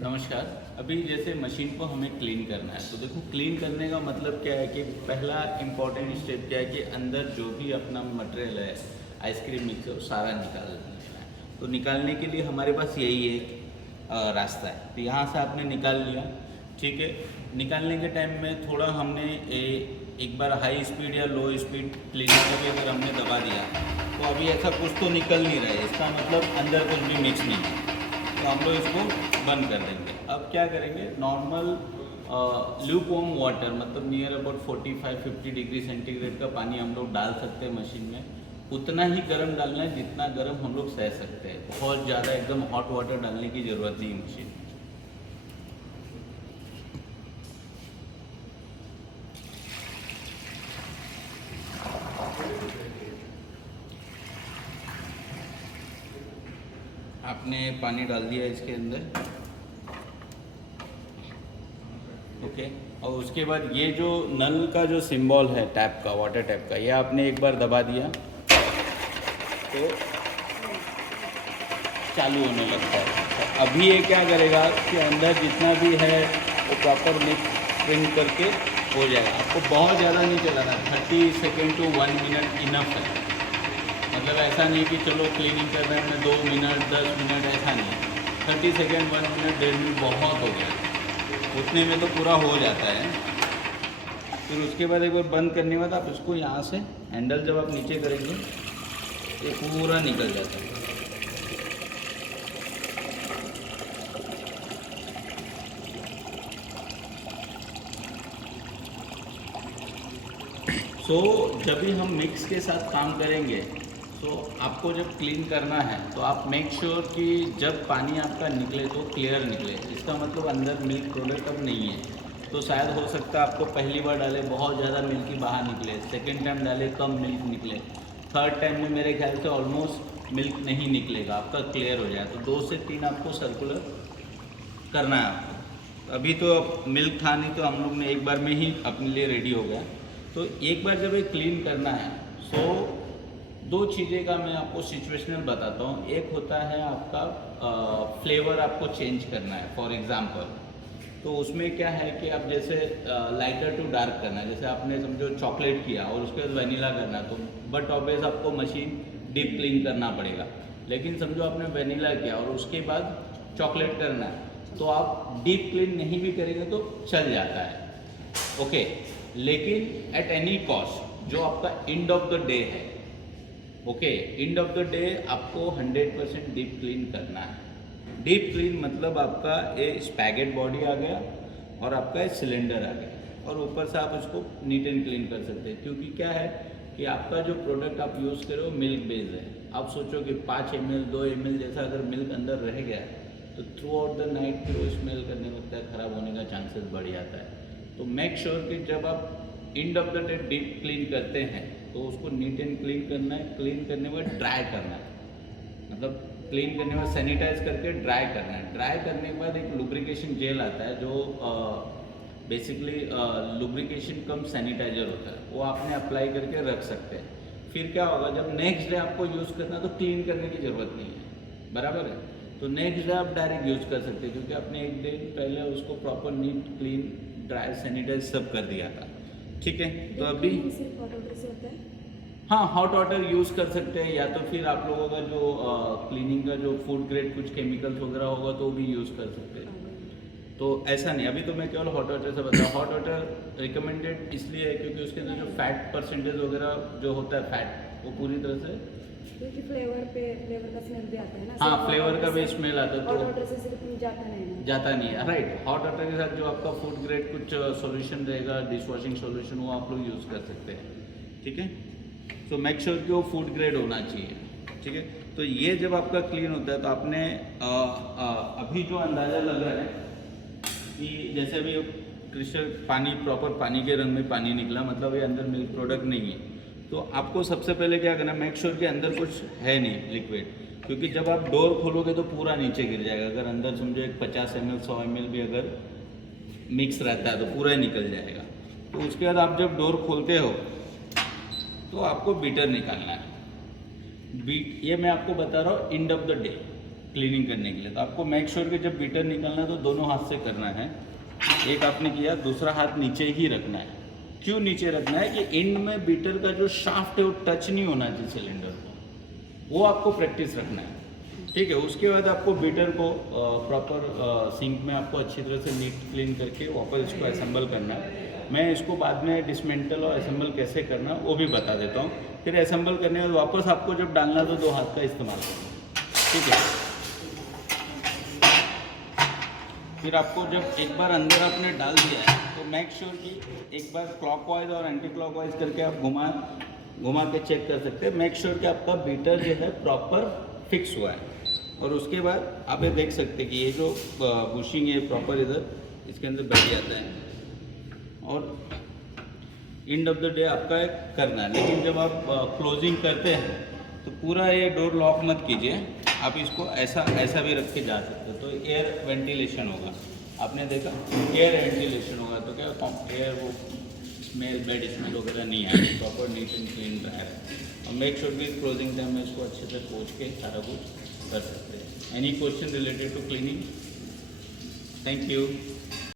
नमस्कार। अभी जैसे मशीन को हमें क्लीन करना है, तो देखो क्लीन करने का मतलब क्या है कि पहला इम्पॉर्टेंट स्टेप क्या है कि अंदर जो भी अपना मटेरियल है, आइसक्रीम मिक्स है, वो सारा निकालना है। तो निकालने के लिए हमारे पास यही एक रास्ता है। तो यहाँ से आपने निकाल लिया, ठीक है। निकालने के टाइम में थोड़ा हमने एक बार हाई स्पीड या लो स्पीड क्लीनर को भी अगर हमने दबा दिया तो अभी ऐसा कुछ तो निकल नहीं रहा है, इसका मतलब अंदर कुछ भी मिक्स नहीं है। तो हम लोग इसको बंद कर देंगे। अब क्या करेंगे, नॉर्मल ल्यूकवार्म वाटर मतलब नियर अबाउट 45-50 डिग्री सेंटीग्रेड का पानी हम लोग डाल सकते हैं मशीन में। उतना ही गर्म डालना है जितना गर्म हम लोग सह सकते हैं। बहुत ज़्यादा एकदम हॉट वाटर डालने की ज़रूरत नहीं है मशीन। आपने पानी डाल दिया इसके अंदर, ओके। और उसके बाद ये जो नल का जो सिंबल है टैप का, वाटर टैप का, ये आपने एक बार दबा दिया तो चालू होने लगता है। तो अभी ये क्या करेगा कि अंदर जितना भी है वो प्रॉपर मिक्स प्रिंट करके हो जाएगा। आपको बहुत ज़्यादा नहीं चलाना, 30 सेकेंड टू 1 मिनट इनफ है। मतलब ऐसा नहीं कि चलो क्लीनिंग कर रहे हैं 2 मिनट 10 मिनट, ऐसा नहीं। 30 सेकेंड 1 मिनट 1.5 मिनट बहुत हो गया, उतने में तो पूरा हो जाता है। फिर उसके बाद एक बार बंद करने के बाद आप इसको यहाँ से हैंडल जब आप नीचे करेंगे ये पूरा निकल जाता है। जब भी हम मिक्स के साथ काम करेंगे तो आपको जब क्लीन करना है तो आप मेक श्योर कि जब पानी आपका निकले तो क्लियर निकले। इसका मतलब अंदर मिल्क प्रोडक्ट अब नहीं है। तो शायद हो सकता है आपको पहली बार डाले बहुत ज़्यादा मिल्क ही बाहर निकले, सेकेंड टाइम डाले कम मिल्क निकले, थर्ड टाइम में मेरे ख्याल से ऑलमोस्ट मिल्क नहीं निकलेगा, आपका क्लियर हो जाए। तो 2 से 3 आपको सर्कुलर करना है आपको। अभी तो मिल्क था नहीं तो हम लोग ने एक बार में ही अपने लिए रेडी हो गया। तो एक बार जब ये क्लीन करना है सो 2 चीज़ें का मैं आपको सिचुएशनल बताता हूँ। एक होता है आपका फ्लेवर आपको चेंज करना है। फॉर एग्ज़ाम्पल तो उसमें क्या है कि आप जैसे लाइटर टू डार्क करना है, जैसे आपने समझो चॉकलेट किया और उसके बाद वनीला करना है, तो बट ऑब्वियस आपको मशीन डीप क्लीन करना पड़ेगा। लेकिन समझो आपने वनीला किया और उसके बाद चॉकलेट करना है तो आप डीप क्लीन नहीं भी करेंगे तो चल जाता है, ओके। लेकिन एट एनी कॉस्ट जो आपका एंड ऑफ द डे है, okay, end of the day आपको 100% डीप क्लीन करना है। डीप क्लीन मतलब आपका ये स्पैगेट बॉडी आ गया और आपका एक सिलेंडर आ गया और ऊपर से आप उसको नीट एंड क्लीन कर सकते हैं। क्योंकि क्या है कि आपका जो प्रोडक्ट आप यूज़ कर रहे हो मिल्क बेस्ड है। आप सोचो कि 5 ml 2 ml जैसा अगर मिल्क अंदर रह गया तो थ्रू आउट द नाइट फिर वो स्मेल करने लगता है, ख़राब होने का चांसेस बढ़ जाता है। तो मेक श्योर कि जब आप end of the day deep clean करते हैं तो उसको नीट एंड क्लीन करना है। क्लीन करने के बाद ड्राई करना है, मतलब क्लीन करने के बाद सैनिटाइज करके ड्राई करना है। ड्राई करने के बाद एक लुब्रिकेशन जेल आता है जो बेसिकली लुब्रिकेशन कम सैनिटाइजर होता है, वो आपने अप्लाई करके रख सकते हैं। फिर क्या होगा, जब नेक्स्ट डे आपको यूज़ करना तो क्लीन करने की ज़रूरत नहीं है, बराबर है। तो नेक्स्ट डे आप डायरेक्ट यूज़ कर सकते हैं क्योंकि आपने एक दिन पहले उसको proper neat clean dry sanitize सब कर दिया था, ठीक है। तो अभी सिर्फ हॉट वाटर से होता है? हाँ, हॉट वाटर यूज़ कर सकते हैं या तो फिर आप लोगों का जो क्लीनिंग का जो फूड ग्रेड कुछ केमिकल्स वगैरह होगा तो भी यूज़ कर सकते हैं। तो ऐसा नहीं, अभी तो मैं केवल हॉट वाटर से बता। हॉट वाटर रिकमेंडेड इसलिए है क्योंकि उसके अंदर जो फैट परसेंटेज वगैरह जो होता है फैट वो पूरी तरह से, क्योंकि फ्लेवर का स्मेल भी आता है ना। हाँ, फ्लेवर का भी स्मेल आता है हॉट तो वाटर से सिर्फ जाता नहीं ना। जाता नहीं है, राइट। हॉट वाटर के साथ जो आपका फूड ग्रेड कुछ सॉल्यूशन रहेगा, डिश वॉशिंग सॉल्यूशन, वो आप लोग यूज़ कर सकते हैं, ठीक है। तो मेक श्योर कि वो फूड ग्रेड होना चाहिए, ठीक है। तो ये जब आपका क्लीन होता है तो आपने अभी जो अंदाज़ा लग रहा है कि जैसे अभी क्रिस्टल पानी प्रॉपर पानी के रंग में पानी निकला, मतलब ये अंदर मिल्क प्रोडक्ट नहीं है। तो आपको सबसे पहले क्या करना है, मेक श्योर कि अंदर कुछ है नहीं लिक्विड, क्योंकि जब आप डोर खोलोगे तो पूरा नीचे गिर जाएगा। अगर अंदर समझो एक 50 ml 100 ml भी अगर मिक्स रहता है तो पूरा ही निकल जाएगा। तो उसके बाद आप जब डोर खोलते हो तो आपको बीटर निकालना है। ये मैं आपको बता रहा हूँ end of the day, cleaning करने के लिए। तो आपको मेक श्योर कि जब बीटर निकलना है तो दोनों हाथ से करना है। एक आपने किया, दूसरा हाथ नीचे ही रखना है। क्यों नीचे रखना है कि एंड में बीटर का जो शाफ्ट है वो टच नहीं होना चाहिए सिलेंडर को, वो आपको प्रैक्टिस रखना है। ठीक है, उसके बाद आपको बीटर को प्रॉपर सिंक में आपको अच्छी तरह से नीट क्लीन करके वापस इसको असेंबल करना है। मैं इसको बाद में डिसमेंटल और असेंबल कैसे करना वो भी बता देता हूँ। फिर असेंबल करने के बाद वापस आपको जब डालना तो 2 हाथ का इस्तेमाल करना। ठीक है, फिर आपको जब एक बार अंदर आपने डाल दिया है तो मेक श्योर कि एक बार क्लॉकवाइज और एंटी क्लॉकवाइज करके आप घुमा के चेक कर सकते हैं। मेक श्योर कि आपका बीटर जो है प्रॉपर फिक्स हुआ है। और उसके बाद आप ये देख सकते हैं कि ये जो बुशिंग है प्रॉपर इधर इसके अंदर बैठ जाता है और एंड ऑफ द डे आपका एक करना है। लेकिन जब आप क्लोजिंग करते हैं तो पूरा ये डोर लॉक मत कीजिए, आप इसको ऐसा भी रख के जा सकते हो तो एयर वेंटिलेशन होगा। आपने देखा एयर वेंटिलेशन होगा तो क्या एयर वो स्मेल बैड स्मेल वगैरह नहीं आएगी, प्रॉपर नीट एंड क्लीन रहेगा। और मेक श्योर कि क्लोजिंग टाइम में इसको अच्छे से पोंछ के सारा कुछ कर सकते हैं। Any question related to cleaning? Thank you.